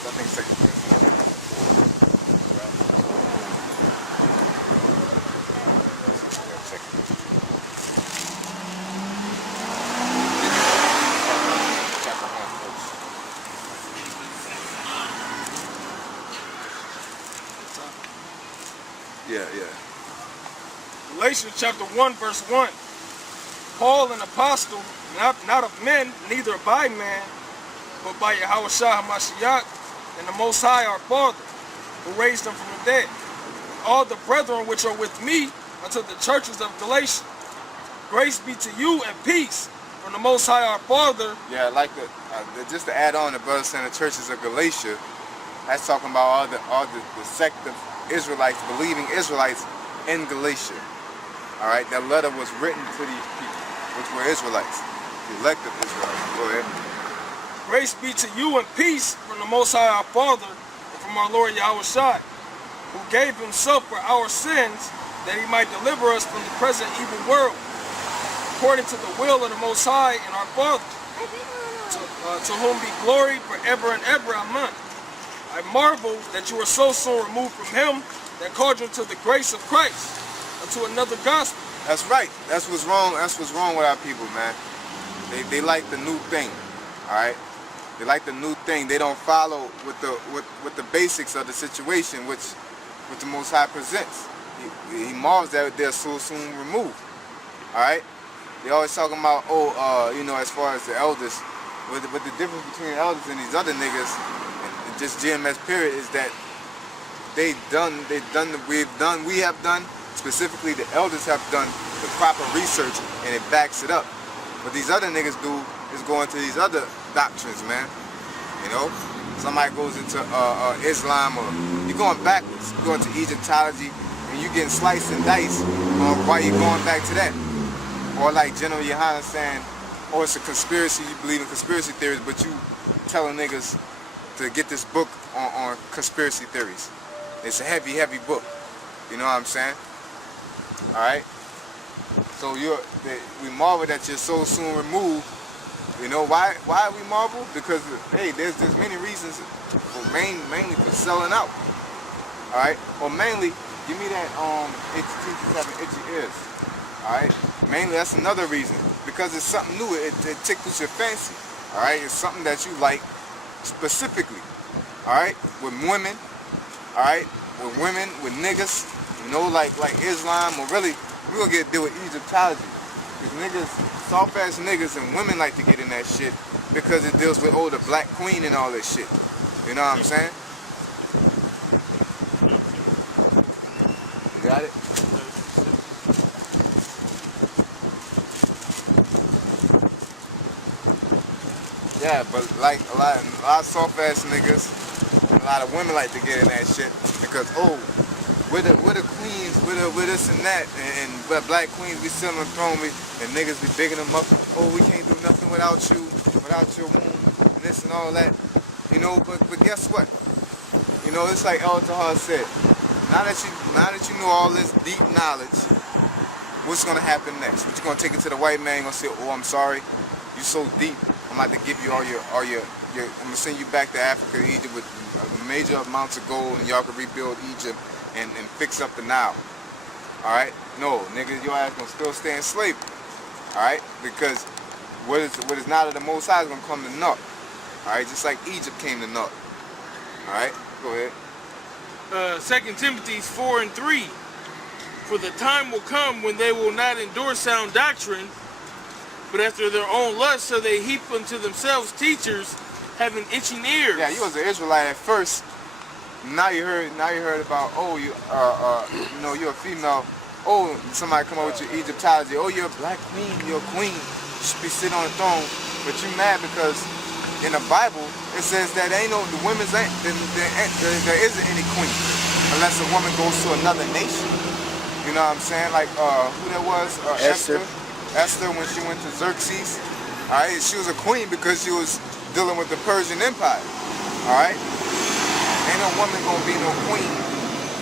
I think 2 Corinthians 4. Yeah, yeah. Galatians chapter 1, verse 1. Paul, an apostle, not of men, neither by man, but by Yahushua HaMashiach and the Most High our Father, who raised him from the dead. All the brethren which are with me unto the churches of Galatia. Grace be to you and peace from the Most High our Father. Yeah, I like just to add on, the brothers saying the churches of Galatia, that's talking about all the sect of Israelites, believing Israelites in Galatia. All right, that letter was written to these people, which were Israelites, the elect of Israelites. Go ahead. Grace be to you and peace from the Most High our Father and from our Lord Yahushua, who gave himself for our sins, that he might deliver us from the present evil world, according to the will of the Most High and our Father, to whom be glory forever and ever. Amen. I marvel that you are so soon removed from him that called you to the grace of Christ, unto another gospel. That's right. That's what's wrong. That's what's wrong with our people, man. They like the new thing. All right. They like the new thing. They don't follow with the basics of the situation, which the Most High presents. He marvels that they're so soon removed. All right. They always talking about, as far as the elders, but the difference between the elders and these other niggas, and just GMS period, is that we have done. Specifically, the elders have done the proper research and it backs it up. What these other niggas do is go into these other doctrines, man. You know, somebody goes into Islam, or you're going backwards. You're going to Egyptology and you're getting sliced and diced. Why you going back to that? Or like General Yohana saying, oh, it's a conspiracy. You believe in conspiracy theories, but you telling niggas to get this book on conspiracy theories. It's a heavy, heavy book. You know what I'm saying? All right. So we marvel that you're so soon removed. You know why we marvel? Because hey, there's many reasons. Mainly for selling out. All right. Or mainly, give me that itchy ears. All right. Mainly, that's another reason. Because it's something new. It tickles your fancy. All right. It's something that you like specifically. All right. With women. All right. With women. With niggas. You know, like Islam, or really, we're gonna deal with Egyptology. Because niggas, soft ass niggas and women like to get in that shit because it deals with, the black queen and all this shit. You know what I'm saying? You got it? Yeah, but like a lot of soft ass niggas, a lot of women like to get in that shit because, we're the queens, we're this and that, and black queens, we sit on the throne, and niggas be bigging them up. Oh, we can't do nothing without you, without your womb, and this and all that. You know, but guess what? You know, it's like El Tahar said. Now that you know all this deep knowledge, what's gonna happen next? What you gonna take it to the white man? Gonna say, oh, I'm sorry, you so deep. I'm about to give you all your. I'm gonna send you back to Africa, Egypt, with major amounts of gold, and y'all can rebuild Egypt. And fix up the Nile. Alright? No, nigga, your ass gonna still stay in slavery. Alright? Because what is not of the Most High is gonna come to naught. Alright? Just like Egypt came to naught. Alright? Go ahead. 2 Timothy 4:3. For the time will come when they will not endure sound doctrine, but after their own lust, so they heap unto themselves teachers having itching ears. Yeah, you was an Israelite at first. Now you heard about, you're a female. Oh, somebody come up with your Egyptology. Oh, you're a black queen. You're a queen. You should be sitting on the throne. But you mad because in the Bible it says that there isn't any queen unless a woman goes to another nation. You know what I'm saying? Like who that was? Esther. Esther, when she went to Xerxes. All right, she was a queen because she was dealing with the Persian Empire. All right. Ain't no woman gonna be no queen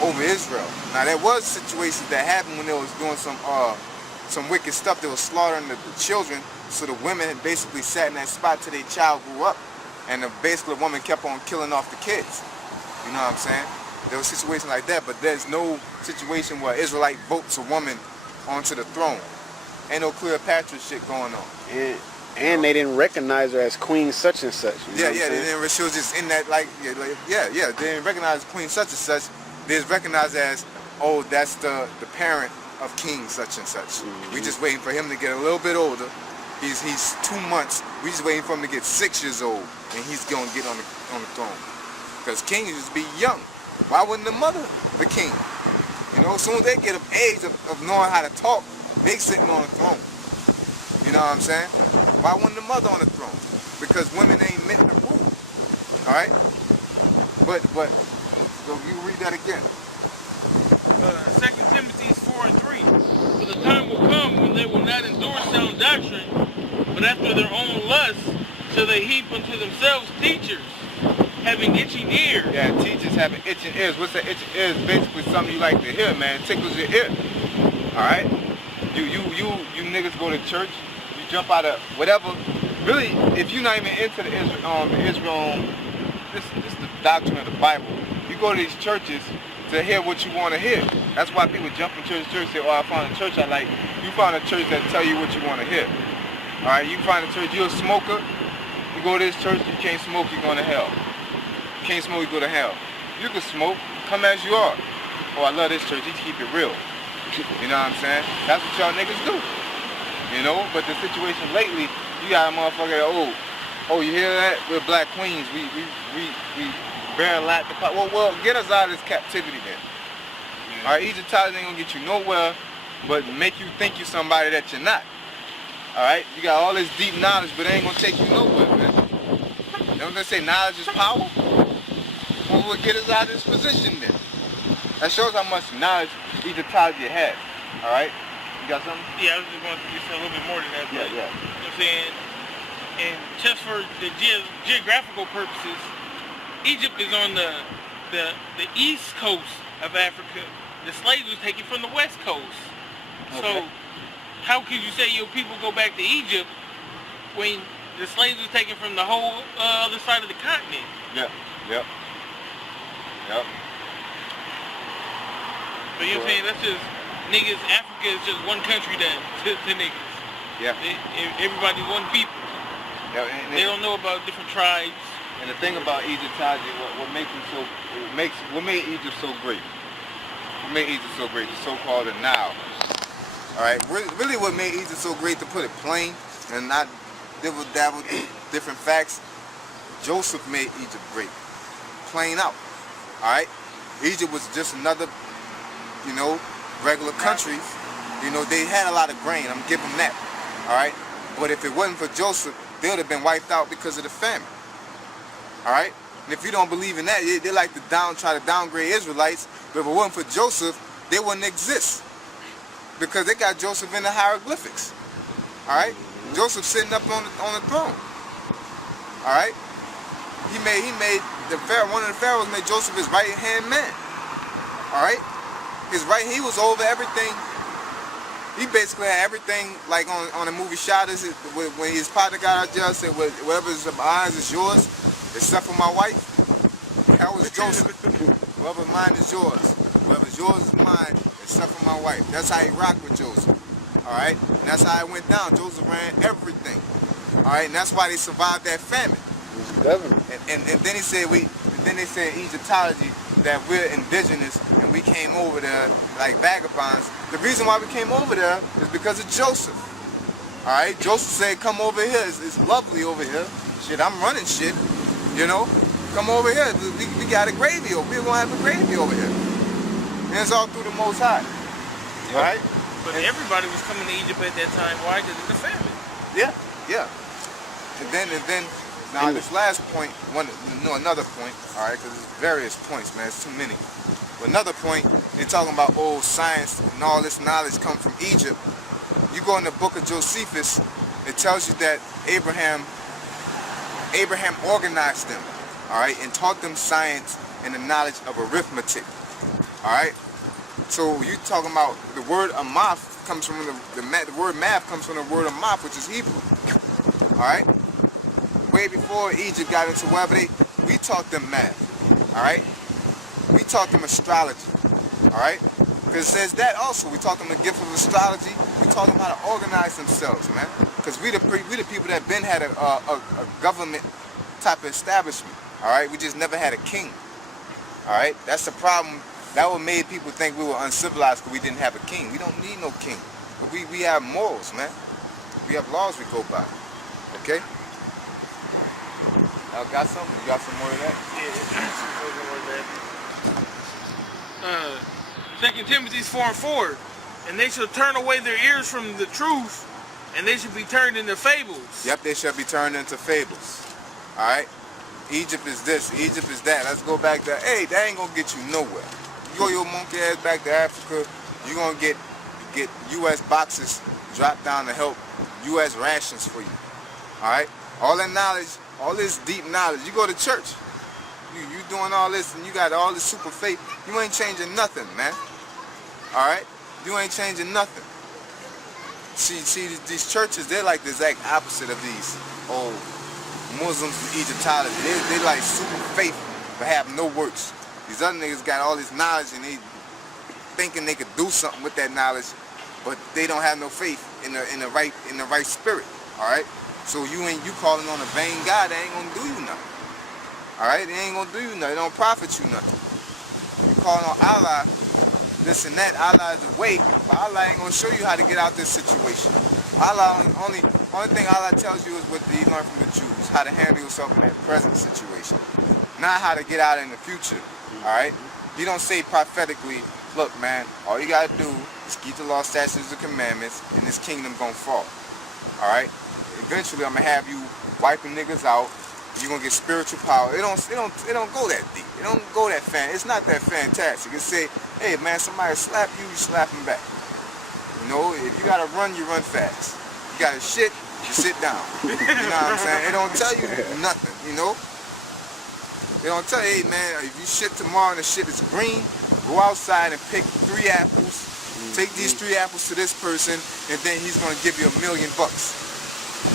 over Israel. Now there was situations that happened when they was doing some wicked stuff. They was slaughtering the children, so the women had basically sat in that spot till their child grew up. and basically the woman kept on killing off the kids. You know what I'm saying? There was situations like that, but there's no situation where Israelite votes a woman onto the throne. Ain't no Cleopatra shit going on. And they didn't recognize her as Queen such and such. You know Yeah, they didn't. She was just in that they didn't recognize Queen such and such. They just recognized as, oh, that's the parent of King such and such. We just waiting for him to get a little bit older. He's 2 months. We just waiting for him to get 6 years old, and he's gonna get on the throne. Because King used to be young. Why wouldn't the mother the king? You know, as soon as they get of age of knowing how to talk, they sitting on the throne. You know what I'm saying? Why wasn't the mother on the throne? Because women ain't meant to rule. All right? But so you read that again. 2 Timothy 4:3. For the time will come when they will not endure sound doctrine, but after their own lusts shall they heap unto themselves teachers, having itching ears. Yeah, teachers having itching ears. What's that itching ears? Basically something you like to hear, man. It tickles your ear. All right? You niggas go to church. You jump out of whatever. Really, if you're not even into the Israel, this the doctrine of the Bible. You go to these churches to hear what you want to hear. That's why people jump from church to church and say, oh, I found a church I like. You find a church that tell you what you want to hear. All right, you find a church, you're a smoker, you go to this church, you can't smoke, you're going to hell. You can't smoke, you go to hell. You can smoke, come as you are. Oh, I love this church, he keep it real. You know what I'm saying? That's what y'all niggas do. You know, but the situation lately, you got a motherfucker, oh, you hear that? We're black queens, we bear a lot to pot. Well, get us out of this captivity then. All right, Egyptology ain't gonna get you nowhere, but make you think you somebody that you're not. All right, you got all this deep knowledge, but it ain't gonna take you nowhere, man. You know what they say, knowledge is power? Well, get us out of this position then. That shows how much knowledge Egyptology has. All right, you got something? Yeah, I was just going to say a little bit more than that. But, Yeah. You know what I'm saying? And just for the geographical purposes, Egypt is on the east coast of Africa. The slaves was taken from the west coast. Okay. So how could you say your people go back to Egypt when the slaves was taken from the whole other side of the continent? Yep. So you know what I'm saying? That's just niggas. Africa is just one country to niggas. Yeah. Everybody's one people. Yeah, They don't know about different tribes. And the thing about Egyptology, what made Egypt so great? What made Egypt so great? The so-called the Nile. All right, really, what made Egypt so great, to put it plain and not dabble different facts. Joseph made Egypt great, plain out. All right, Egypt was just another, regular country. They had a lot of grain. I'm giving them that. All right, but if it wasn't for Joseph, they would have been wiped out because of the famine. All right, and if you don't believe in that, they like to try to downgrade Israelites. But if it wasn't for Joseph, they wouldn't exist, because they got Joseph in the hieroglyphics. All right, Joseph sitting up on the throne. All right, he made the pharaoh. One of the pharaohs made Joseph his right hand man. All right, he was over everything. He basically had everything, like on the movie Shadows, when his partner got out there, said, whatever's mine is yours, except for my wife. That was Joseph. Whatever mine is yours. Whatever's yours is mine, except for my wife. That's how he rocked with Joseph. All right? And that's how it went down. Joseph ran everything. All right? And that's why they survived that famine. And then he said they said in Egyptology that we're indigenous and we came over there like vagabonds. The reason why we came over there is because of Joseph. All right? Joseph said, come over here. It's lovely over here. Shit, I'm running shit. Come over here. We got a gravy over here. We're going to have a gravy over here. And it's all through the Most High. All right? But everybody was coming to Egypt at that time. Why? Because of the famine. Yeah. And then now this last point, another point, all right, because there's various points, man, it's too many. But another point, they're talking about science and all this knowledge come from Egypt. You go in the book of Josephus, it tells you that Abraham organized them, all right, and taught them science and the knowledge of arithmetic, all right. So you talking about the word amath comes from the word math comes from the word amath, which is Hebrew, all right. way before Egypt got into whatever we taught them math, all right? We taught them astrology, all right? Because it says that also. We taught them the gift of astrology. We taught them how to organize themselves, man. Because we the people that been had a government type of establishment, all right? We just never had a king, all right? That's the problem. That what made people think we were uncivilized because we didn't have a king. We don't need no king. But we have morals, man. We have laws we go by, okay? Y'all got something? You got some more of that? Yeah. 2 Timothy 4:4, and they shall turn away their ears from the truth, and they should be turned into fables. Yep, they shall be turned into fables. All right? Egypt is this, Egypt is that. Let's go back there. Hey, that ain't gonna get you nowhere. You go your monkey ass back to Africa, you're gonna get U.S. boxes dropped down to help U.S. rations for you. All right? All that knowledge, all this deep knowledge. You go to church. You doing all this and you got all this super faith. You ain't changing nothing, man. All right? You ain't changing nothing. See, these churches, they're like the exact opposite of these old Muslims and Egyptology. They like super faith but have no works. These other niggas got all this knowledge and they thinking they could do something with that knowledge, but they don't have no faith in the right spirit. All right? So you calling on a vain God, that ain't gonna do you nothing. All right? It ain't gonna do you nothing. It don't profit you nothing. You calling on Allah, this and that. Allah is the way, but Allah ain't gonna show you how to get out this situation. Allah only thing Allah tells you is what He learned from the Jews, how to handle yourself in that present situation, not how to get out in the future. All right? He don't say prophetically, look, man, all you gotta do is keep the law, statutes, and commandments, and this kingdom gonna fall. All right? Eventually, I'm gonna have you wiping niggas out. You're gonna get spiritual power. It don't go that deep. It don't go that It's not that fantastic. It say, hey man, somebody slap you, you slap him back. You know, if you gotta run, you run fast. You gotta shit, you sit down. You know what I'm saying? It don't tell you nothing. You know. They don't tell you, hey man, if you shit tomorrow and the shit is green, go outside and pick 3 apples. Take these 3 apples to this person, and then he's gonna give you $1 million.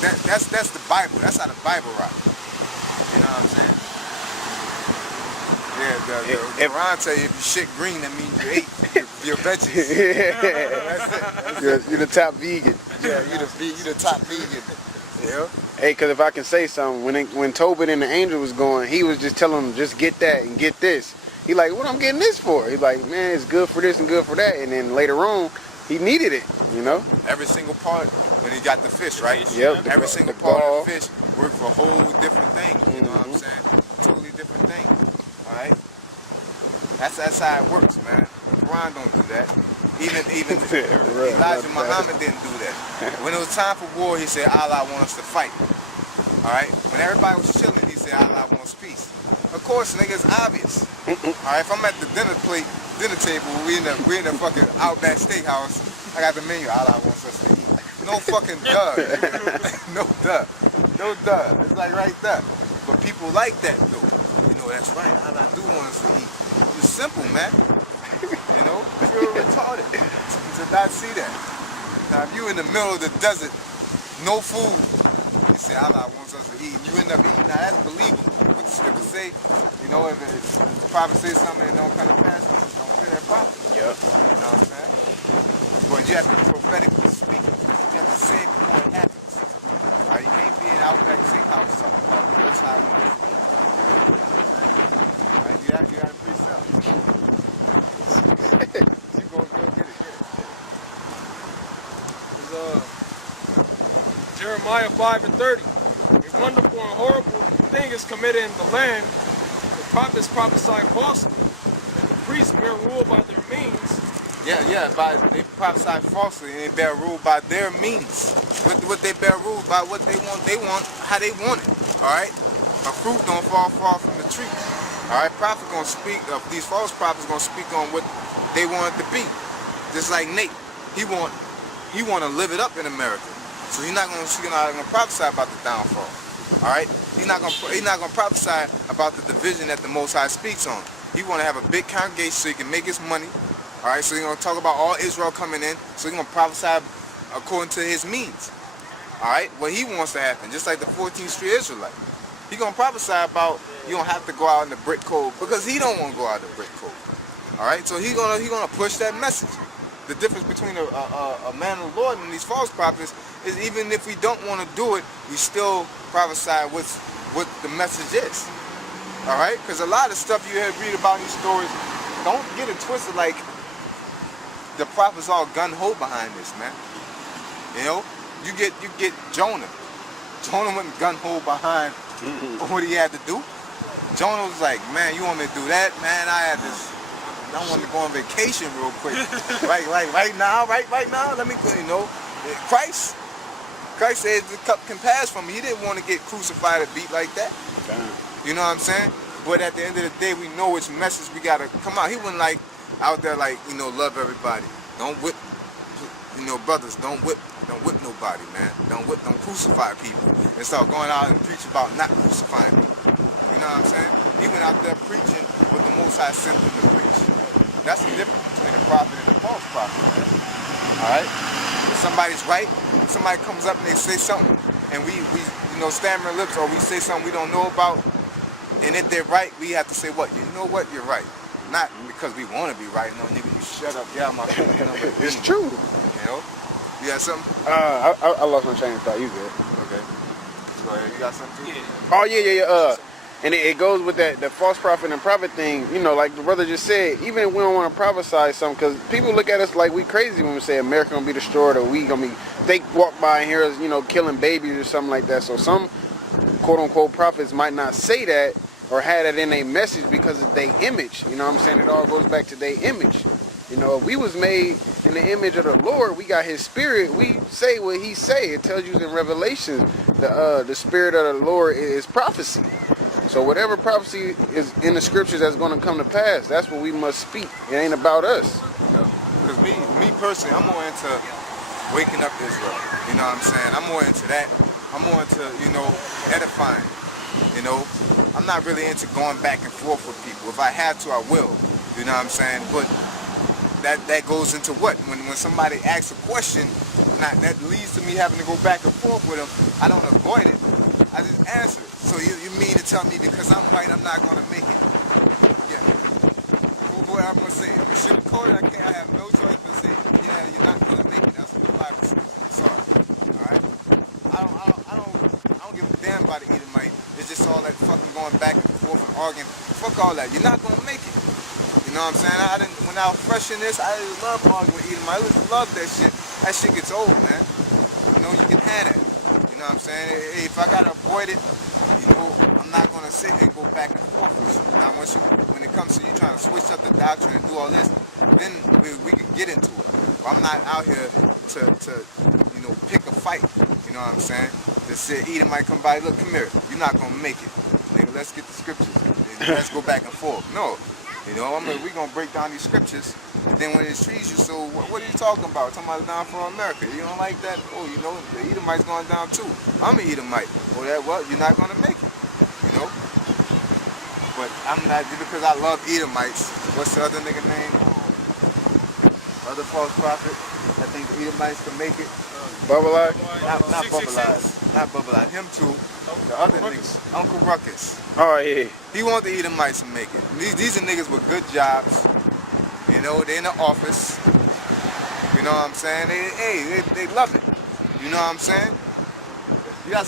That's the Bible. That's how the Bible rocks. You know what I'm saying? Yeah, the Quran tell you if you shit green, that means you ate your veggies. That's it. You're the top vegan. Yeah, you the top vegan. Yeah. Hey, cause if I can say something, when Tobit and the angel was going, he was just telling them just get that and get this. He like, what I'm getting this for? He's like, man, it's good for this and good for that. And then later on, he needed it, you know? Every single part, when he got the fish, right? Yep. Every single part of the fish worked for a whole different thing. You know what I'm saying? Totally different thing. All right? That's how it works, man. The Quran don't do that. Even Elijah Muhammad didn't do that. When it was time for war, he said, Allah wants us to fight. All right? When everybody was chilling, he said, Allah wants peace. Of course, nigga, it's obvious. All right? If I'm at the dinner table, we in the fucking Outback Steakhouse, I got the menu, Allah wants us to eat. No fucking duh. No duh. No duh. It's like right there. But people like that, though. You know, that's right. Allah do want us to eat. It's simple, man. You know? It's real retarded to not see that. Now, if you in the middle of the desert, no food, you say Allah wants us to eat, and you end up eating, now that's believable. What the scripture say, you know, if the prophet says something and don't come to pass, don't fear that prophet. Yep. You know what I'm saying? But you have to prophetically speak. You have to say it before it happens. All right, you can't be in Outback Steakhouse talking about the most high one. All right, you got to precept. You go get it. Jeremiah 5:30. A wonderful and horrible thing is committed in the land. The prophets prophesy falsely. And the priests bear rule by their means. Yeah, they prophesy falsely and they bear rule by their means. What they bear rule by what they want, how they want it. Alright? A fruit don't fall far from the tree. Alright, prophet gonna speak these false prophets gonna speak on what they want it to be. Just like Nate. He wanna live it up in America. So he's not gonna prophesy about the downfall. Alright? He's not gonna prophesy about the division that the Most High speaks on. He wanna have a big congregation so he can make his money. Alright, so he's gonna talk about all Israel coming in, so he's gonna prophesy according to his means. All right, what he wants to happen, just like the 14th Street Israelite. He gonna prophesy about you don't have to go out in the brick code because he don't want to go out in the brick code. All right, so he gonna push that message. The difference between a man of the Lord and these false prophets is even if we don't want to do it, we still prophesy what the message is. All right, because a lot of stuff you read about in these stories, don't get it twisted like the prophets all gun-ho behind this, man. You know, you get Jonah. Jonah went gun-ho behind what he had to do. Jonah was like, man, you want me to do that? Man, I want to go on vacation real quick. right now, let me go, you know. Christ said the cup can pass from me. He didn't want to get crucified or beat like that. Damn. You know what I'm saying? But at the end of the day, we know which message we gotta come out. He wasn't like out there like, you know, love everybody. Don't whip, you know, brothers, don't whip nobody, man. Don't crucify people. And start going out and preach about not crucifying people. You know what I'm saying? He went out there preaching what the Most High sent him to preach. That's the difference between a prophet and a false prophet, man. All right? If somebody's right, if somebody comes up and they say something, and we you know, stammering lips, or we say something we don't know about, and if they're right, we have to say what? You know what? You're right. Not because we want to be right. No, nigga, you shut up. Get out my face. It's true. You know? You got something? I lost my train of thought. You good? Okay. Go ahead. You got something? Yeah. Oh yeah. And it goes with that the false prophet and prophet thing. You know, like the brother just said, even if we don't want to prophesy something, because people look at us like we crazy when we say America gonna be destroyed, or we gonna be, they walk by and hear us, you know, killing babies or something like that. So some quote unquote prophets might not say that or had it in a message because of their image. You know what I'm saying? It all goes back to their image. You know, if we was made in the image of the Lord, we got his spirit, we say what he say. It tells you in Revelation, the spirit of the Lord is prophecy. So whatever prophecy is in the scriptures that's going to come to pass, that's what we must speak. It ain't about us. Because me personally, I'm more into waking up Israel. You know what I'm saying? I'm more into that. I'm more into, you know, edifying. You know, I'm not really into going back and forth with people. If I have to, I will. You know what I'm saying? But that goes into what? When somebody asks a question, that leads to me having to go back and forth with them. I don't avoid it. I just answer it. So you mean to tell me because I'm white, I'm not going to make it? Yeah. What I'm going to say? If it's sugarcoated, I have no choice but say, yeah, you're not going to make it. That's what the Bible says. I'm sorry. All right? I don't give a damn about the Edomite. It's just all that fucking going back and forth and arguing. Fuck all that. You're not going to make it. You know what I'm saying? When I was fresh in this, I love arguing with Edom. I love that shit. That shit gets old, man. You know, you can have that. You know what I'm saying? Hey, if I gotta avoid it, you know, I'm not gonna sit here and go back and forth with you. Now, when it comes to you trying to switch up the doctrine and do all this, then we can get into it. But I'm not out here to you know, pick a fight. You know what I'm saying? To say Edom might come by, look, come here. You're not gonna make it. Nigga, let's get the scriptures. Let's go back and forth. No. You know, we're going to break down these scriptures, and then when it trees you, so what are you talking about? Talking about down for America. You don't like that? Oh, you know, the Edomite's going down too. I'm an Edomite. Oh, that what? You're not going to make it. You know? But I'm not, just because I love Edomites. What's the other nigga name? Other false prophet. I think the Edomites can make it. Bubble Eye? Not Bubble Eyes. Not Bubble Eyes. Him too. The other niggas. Uncle Ruckus. Oh, yeah. He want the Edomites to make it. These are niggas with good jobs. You know, they in the office. You know what I'm saying? They love it. You know what I'm saying? You got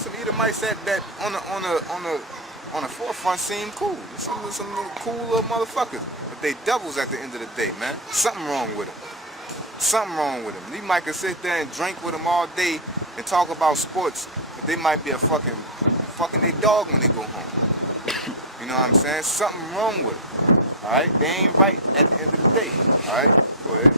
some Edomites that on the forefront seem cool. Some little cool little motherfuckers. But they devils at the end of the day, man. Something wrong with them. Something wrong with them. You might could sit there and drink with them all day and talk about sports, but they might be a fucking their dog when they go home. You know what I'm saying? Something wrong with them. All right? They ain't right at the end of the day. All right? Go ahead.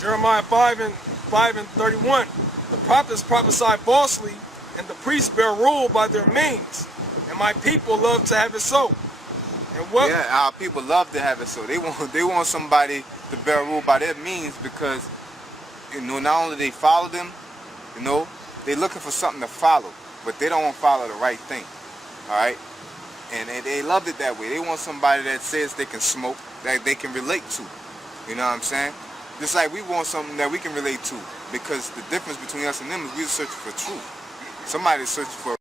Jeremiah 5 and 31. The prophets prophesy falsely, and the priests bear rule by their means. And my people love to have it so. And what? Yeah, our people love to have it so. They want somebody to bear rule by their means because, you know, not only they follow them, you know, they're looking for something to follow, but they don't want to follow the right thing. All right? And they loved it that way. They want somebody that says they can smoke, that they can relate to. You know what I'm saying? Just like we want something that we can relate to. because the difference between us and them is we're searching for truth. Somebody's searching for